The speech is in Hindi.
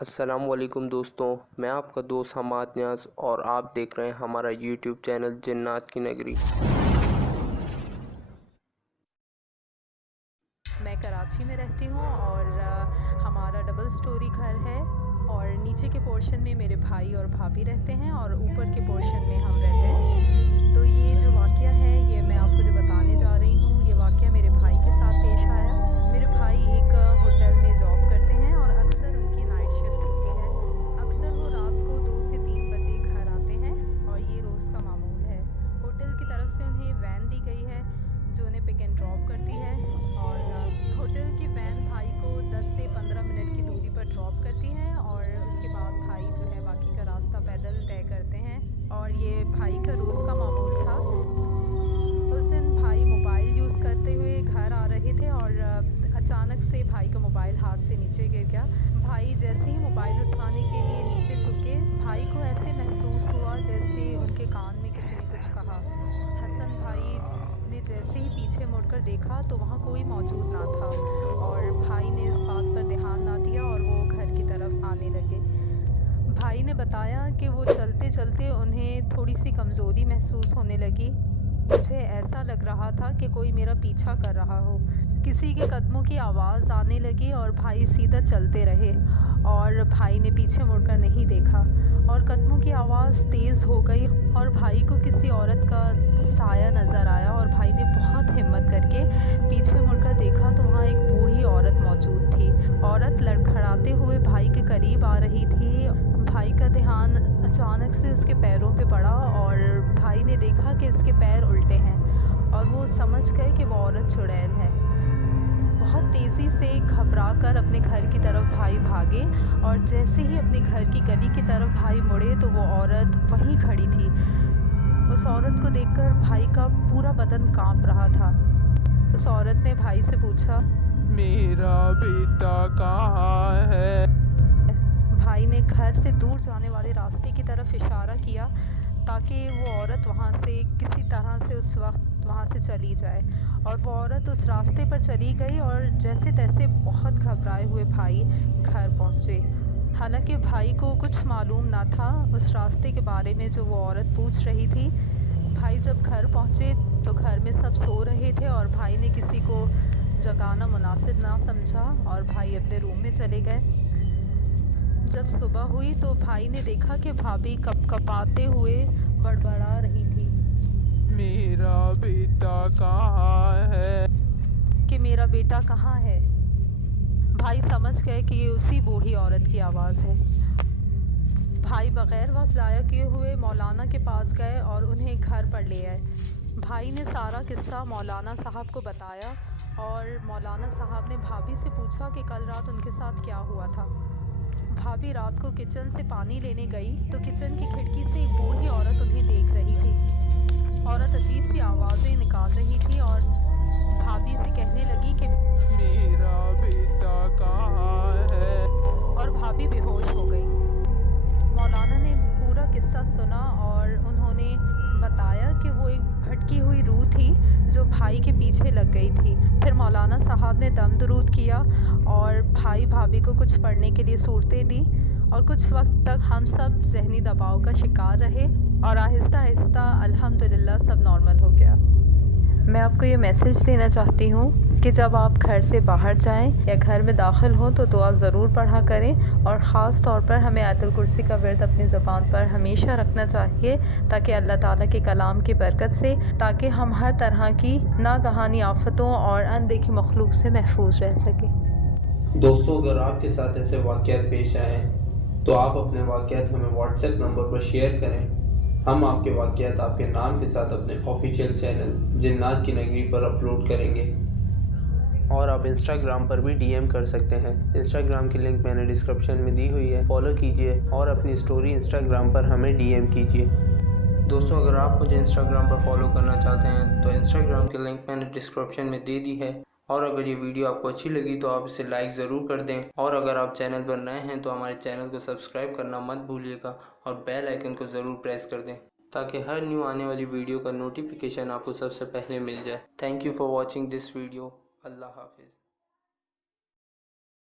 अस्सलाम वालेकुम दोस्तों, मैं आपका दोस्त हमाद न्याज़ और आप देख रहे हैं हमारा यूट्यूब चैनल जिन्नात की नगरी। मैं कराची में रहती हूँ और हमारा डबल स्टोरी घर है और नीचे के पोर्शन में मेरे भाई और भाभी रहते हैं और ऊपर के पोर्शन में हम रहते हैं। तो ये जो वाक़या है ये मैं आपको जो बताने जा रही हूँ, ये वाक़या मेरे भाई के साथ पेश आया। मेरे भाई एक होटल में जॉब करते हैं और अक्सर उनकी नाइट शिफ्ट होती है। अक्सर वो रात को 2 से 3 बजे घर आते हैं और ये रोज़ का मामूल है। होटल की तरफ से उन्हें वैन दी गई है जो उन्हें पिक एंड ड्रॉप करती है और होटल की वैन भाई को 10 से 15 मिनट की दूरी पर ड्रॉप करती है और उसके बाद भाई जो है बाकी का रास्ता पैदल तय करते हैं और ये भाई का रोज़ का मामूल था। उस दिन भाई मोबाइल यूज़ करते हुए घर आ रहे थे और अचानक से भाई का मोबाइल हाथ से नीचे गिर गया। भाई जैसे ही मोबाइल उठाने के लिए नीचे झुके, भाई को ऐसे महसूस हुआ जैसे उनके कान में किसी ने कुछ कहा। हसन भाई ने जैसे ही पीछे मुड़कर देखा तो वहाँ कोई मौजूद ना था और भाई ने इस बात पर ध्यान ना दिया और वो घर की तरफ आने लगे। भाई ने बताया कि वो चलते चलते उन्हें थोड़ी सी कमज़ोरी महसूस होने लगी। मुझे ऐसा लग रहा था कि कोई मेरा पीछा कर रहा हो। किसी के कदमों की आवाज़ आने लगी और भाई सीधा चलते रहे और भाई ने पीछे मुड़कर नहीं देखा और कदमों की आवाज़ तेज़ हो गई और भाई को किसी औरत का साया नज़र आया और भाई ने बहुत हिम्मत करके पीछे मुड़कर देखा तो वहाँ एक बूढ़ी औरत मौजूद थी। औरत लड़खड़ाते हुए भाई के करीब आ रही थी। भाई का ध्यान अचानक से उसके पैरों पे पड़ा और भाई ने देखा कि इसके पैर उल्टे हैं और वो समझ गए कि वो औरत चुड़ैल है। बहुत तेज़ी से घबरा कर अपने घर की तरफ भाई भागे और जैसे ही अपने घर की गली की तरफ भाई मुड़े तो वो औरत वहीं खड़ी थी। उस औरत को देखकर भाई का पूरा बदन कांप रहा था। उस औरत ने भाई से पूछा, मेरा बेटा कहाँ है? भाई ने घर से दूर जाने वाले रास्ते की तरफ इशारा किया ताकि वो औरत वहाँ से किसी तरह से उस वक्त वहाँ से चली जाए और वो औरत उस रास्ते पर चली गई और जैसे तैसे बहुत घबराए हुए भाई घर पहुँचे। हालांकि भाई को कुछ मालूम ना था उस रास्ते के बारे में जो वो औरत पूछ रही थी। भाई जब घर पहुँचे तो घर में सब सो रहे थे और भाई ने किसी को जगाना मुनासिब ना समझा और भाई अपने रूम में चले गए। जब सुबह हुई तो भाई ने देखा कि भाभी कपकपाते हुए बड़बड़ा रही थी, मेरा बेटा कहाँ है? कि मेरा बेटा कहाँ है। भाई समझ गए कि ये उसी बूढ़ी औरत की आवाज़ है। भाई बग़ैर वक्त ज़ाया किए हुए मौलाना के पास गए और उन्हें घर पर ले आए। भाई ने सारा किस्सा मौलाना साहब को बताया और मौलाना साहब ने भाभी से पूछा कि कल रात उनके साथ क्या हुआ था। भाभी रात को किचन से पानी लेने गई तो किचन की खिड़की से एक बूढ़ी औरत उन्हें देख रही थी। औरत अजीब सी आवाज़ें निकाल रही थी और भाभी से कहने लगी कि मेरा बेटा कहाँ है? और भाभी बेहोश हो गई। मौलाना ने पूरा किस्सा सुना और उन्होंने बताया कि वो एक भटकी हुई रूह थी जो भाई के पीछे लग गई थी। फिर मौलाना साहब ने दम दुरूद किया और भाई भाभी को कुछ पढ़ने के लिए सूरतें दी और कुछ वक्त तक हम सब जहनी दबाव का शिकार रहे और आहिस्ता आहिस्ता अल्हम्दुलिल्लाह सब नॉर्मल हो गया। मैं आपको ये मैसेज देना चाहती हूँ कि जब आप घर से बाहर जाएं या घर में दाखिल हों तो दुआ ज़रूर पढ़ा करें और ख़ास तौर पर हमें आयतुल कुर्सी का विर्द अपनी ज़बान पर हमेशा रखना चाहिए ताकि अल्लाह ताला के कलाम की बरकत से ताकि हम हर तरह की नागहानी आफतों और अनदेखी मखलूक से महफूज रह सकें। दोस्तों, अगर आपके साथ ऐसे वाक़यात पेश आए तो आप अपने वाक़यात हमें व्हाट्सएप नंबर पर शेयर करें। हम आपके वाक़यात आपके नाम के साथ अपने ऑफिशियल चैनल जिन्नात की नगरी पर अपलोड करेंगे और आप इंस्टाग्राम पर भी डीएम कर सकते हैं। इंस्टाग्राम की लिंक मैंने डिस्क्रिप्शन में दी हुई है, फॉलो कीजिए और अपनी स्टोरी इंस्टाग्राम पर हमें डीएम कीजिए। दोस्तों, अगर आप मुझे इंस्टाग्राम पर फॉलो करना चाहते हैं तो इंस्टाग्राम की लिंक मैंने डिस्क्रिप्शन में दे दी है और अगर ये वीडियो आपको अच्छी लगी तो आप इसे लाइक ज़रूर कर दें और अगर आप चैनल पर नए हैं तो हमारे चैनल को सब्सक्राइब करना मत भूलिएगा और बेल आइकन को ज़रूर प्रेस कर दें ताकि हर न्यू आने वाली वीडियो का नोटिफिकेशन आपको सबसे पहले मिल जाए। Thank you for watching this video. अल्लाह हाफिज़।